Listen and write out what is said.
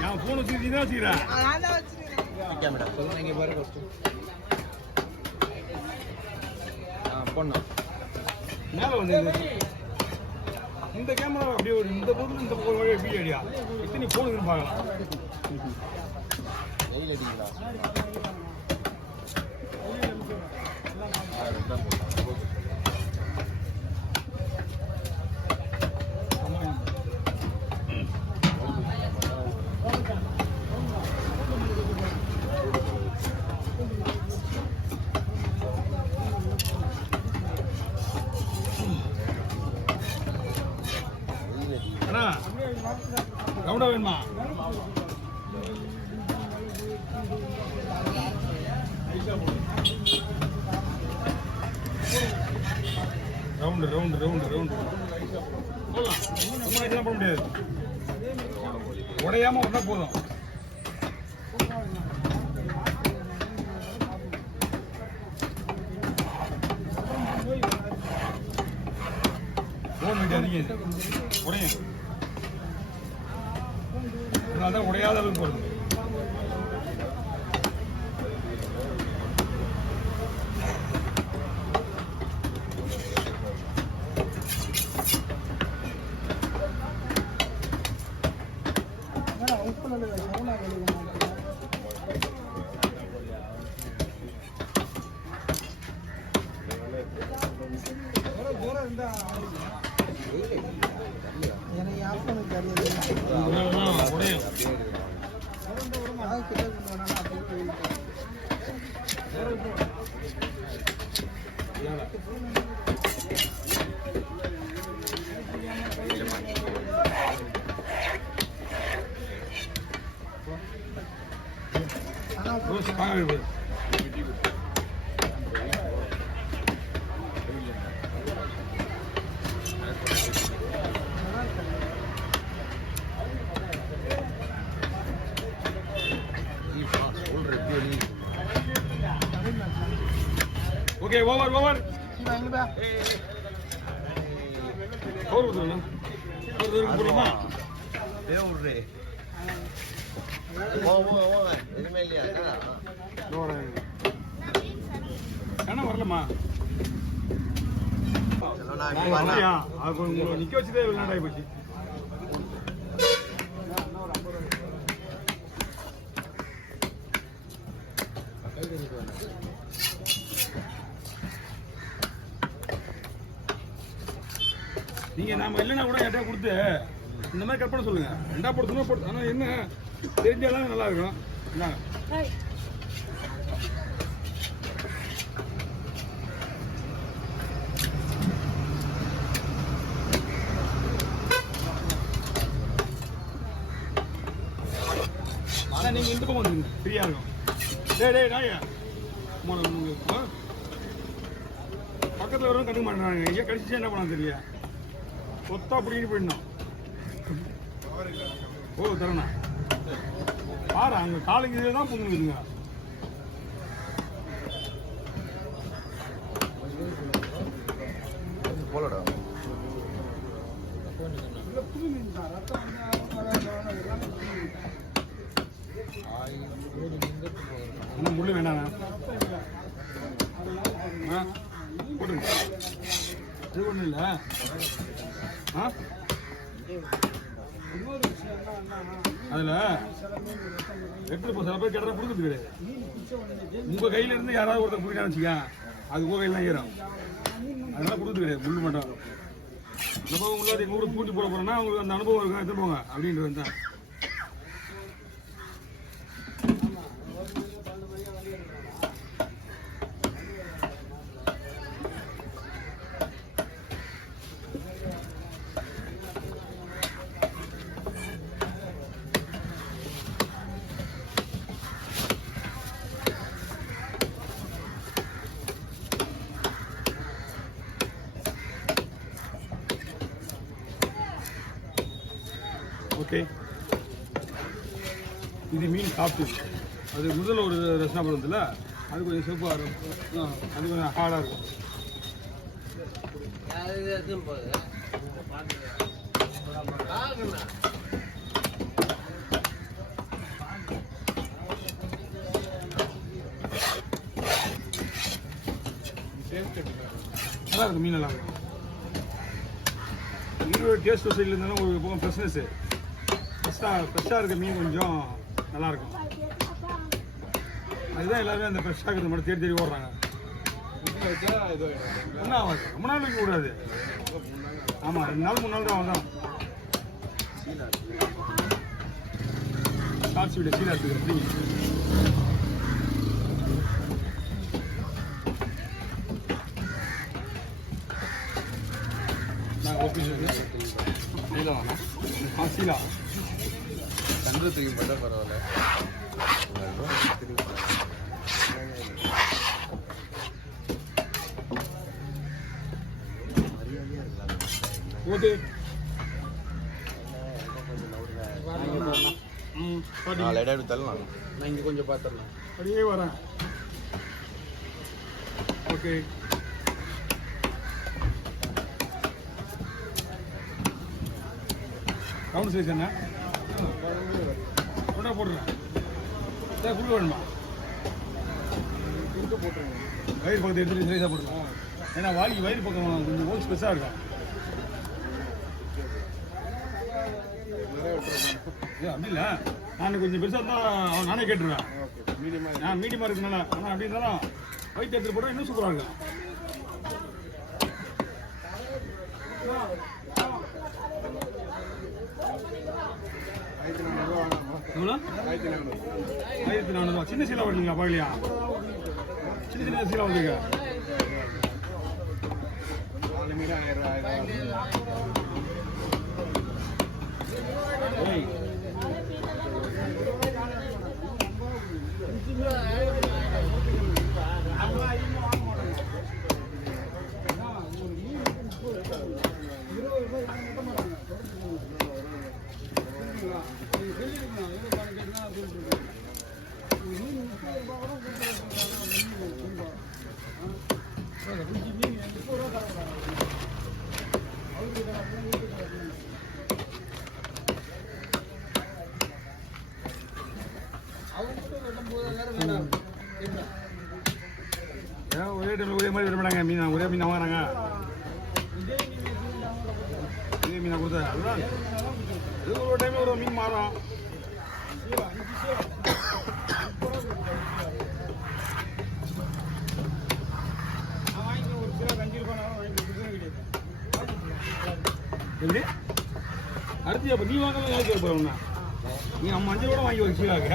நான் போன் வச்சு தான் வச்சுக்கிறேன். நான் தான் வச்சிருக்கேன். கேமரா சொல்லுங்க இங்க பாரு ஃபர்ஸ்ட். பொண்ணு மேல வந்து இந்த கேமரா அப்படியே ஒரு இந்த பொருள் இந்த வழியாக வீடியோ அடியா எத்தனை ஃபோன் இருக்குன்னு பார்க்கலாம். வெயில் அடிங்களா? அண்ணா ரவுண்டா வேணுமா? ரவுண்டு ரவுண்டு ரவுண்டு ரவுண்டு போடலாம். ரொம்ப நேரம் போட முடியாது. உடையாம ஒன்றா போதும். போன் வீட்டு அதிகம் உடையும். அதனால தான் உடையாத அளவுக்கு போடுது. ஓகே ஓவர் ஓவர் ஓவர் போடுறோம். போடுறோமா? தேவுரே ஓ ஓ ஓ எதுமே இல்லையா? கண்ணா வரலமா? அது உங்களை நிக்க வச்சுதே விளையாடாய் போச்சு. நீங்க நாம இல்லைன்னா கூட எட்டா கொடுத்து இந்த மாதிரி கற்பனை சொல்லுங்க. ரெண்டா போடுறதுனா போடுது. ஆனால் என்ன தெரிஞ்சாலும் நல்லா இருக்கும். என்ன ஆனால் நீங்கள் இந்த பக்கம் வந்துருங்க, ஃப்ரீயாக இருக்கும். டேய் நாயா பக்கத்தில் வரவும் கண்டுக்க மாட்டேறாங்க. எங்கேயா கடிச்சிச்சு என்ன பண்ண தெரியா? கொத்தா பிடிக்கிட்டு போயிடணும். ஓ தரணா பாரு அங்கே காலைக்கு இதே தான் புதுங்குதுங்க. போலடா இன்னும் முள்ளு வேணாங்க போட்டுங்க. இது ஒன்றும் இல்லை. அதில் எடுத்துட்டு சில பேர் கேட்டால் கொடுக்குறது கிடையாது. உங்கள் கையில இருந்து யாராவது ஒருத்தர் பிடிக்கான்னு வச்சுக்க, அது உங்கள் கையில் தான் ஏறும். அதெல்லாம் கொடுக்குறது கிடையாது. முள்ளு மட்டும் நம்ம உங்களால் எங்கள் ஊருக்கு பூட்டி போட போகிறோன்னா அவங்களுக்கு அந்த அனுபவம் இருக்கும். எடுத்து போங்க அப்படின்றது தான். ஓகே, இது மீன் சாப்பிட்டு அது முதல்ல ஒரு ரசனா பண்ணுறதுல அது கொஞ்சம் சிவப்பாக இருக்கும். அது கொஞ்சம் ஹார்டாக இருக்கும். நல்லா இருக்கும், மீன் நல்லா இருக்கும். ஈரோடு டேஸ்ட் சைடில் இருந்தாலும் ஒரு பக்கம் ஃப்ரெஷ்னஸ்ஸு ஃப்ரெஷ்ஷாக இருக்க மீன் கொஞ்சம் நல்லாயிருக்கும். அதுதான் எல்லாருமே அந்த ஃப்ரெஷ்ஷாக இருக்கிறது மட்டும் தேடி தேடி ஓடுறாங்க. என்ன ஆகாது, ரொம்ப நாள் வைக்க கூடாது. ஆமாம், 2 நாள் 3 நாள் தான் வந்தான். சாட்சி விட சீலா இருக்குது அப்படி. நான் ஒப்பீஸ் சீலா வேணா. சீலா கன்று தூக்கி போட்டால் பரவாயில்ல. ஓகே. லைட்டாக எடுத்து தள்ளலாம். நான் இங்கே கொஞ்சம் பார்த்துடலாம். அப்படியே வரேன். ஓகே. ரவுண்ட் சைஸ் என்ன? கொண்டா போட்டுறேன். சார் ஃபுல் வேணுமா? வயிறு பக்கத்தை எடுத்துகிட்டு சைஸாக போட்டுருக்கோம். ஏன்னா வயிறு பக்கம் கொஞ்சம் ஹோல்ஸ் பெருசாக இருக்கும். அப்படி இல்லை, நான் கொஞ்சம் பெருசாக இருந்தால் அவன் நானே கேட்டுருவேன். நான் மீடியமாக இருக்குனால. ஆனால் அப்படி இருந்தாலும் வயிற்று எடுத்துகிட்டு போட்டால் இன்னும் சூப்பராக இருக்கும். எவ்வளோ? 1400. சின்ன சீலா வருதுங்களா? பார்க்கலையா? சின்ன சின்ன சீலா வந்துருங்க. ஒரே டைமில் ஒரே மாதிரி விரும்பினாங்க மீன். ஒரே மீன் வாங்குறாங்க. இதே மீனை கொடுத்தா அதுதான் இது. ஒரு டைமில் ஒரு மீன் மாறும். எப்படி அடுத்து அப்போ நீ வாங்கலாம்? யாருக்கு போகிறோம்னா நீ 5 கூட வாங்கி ஒரு சீலாக்க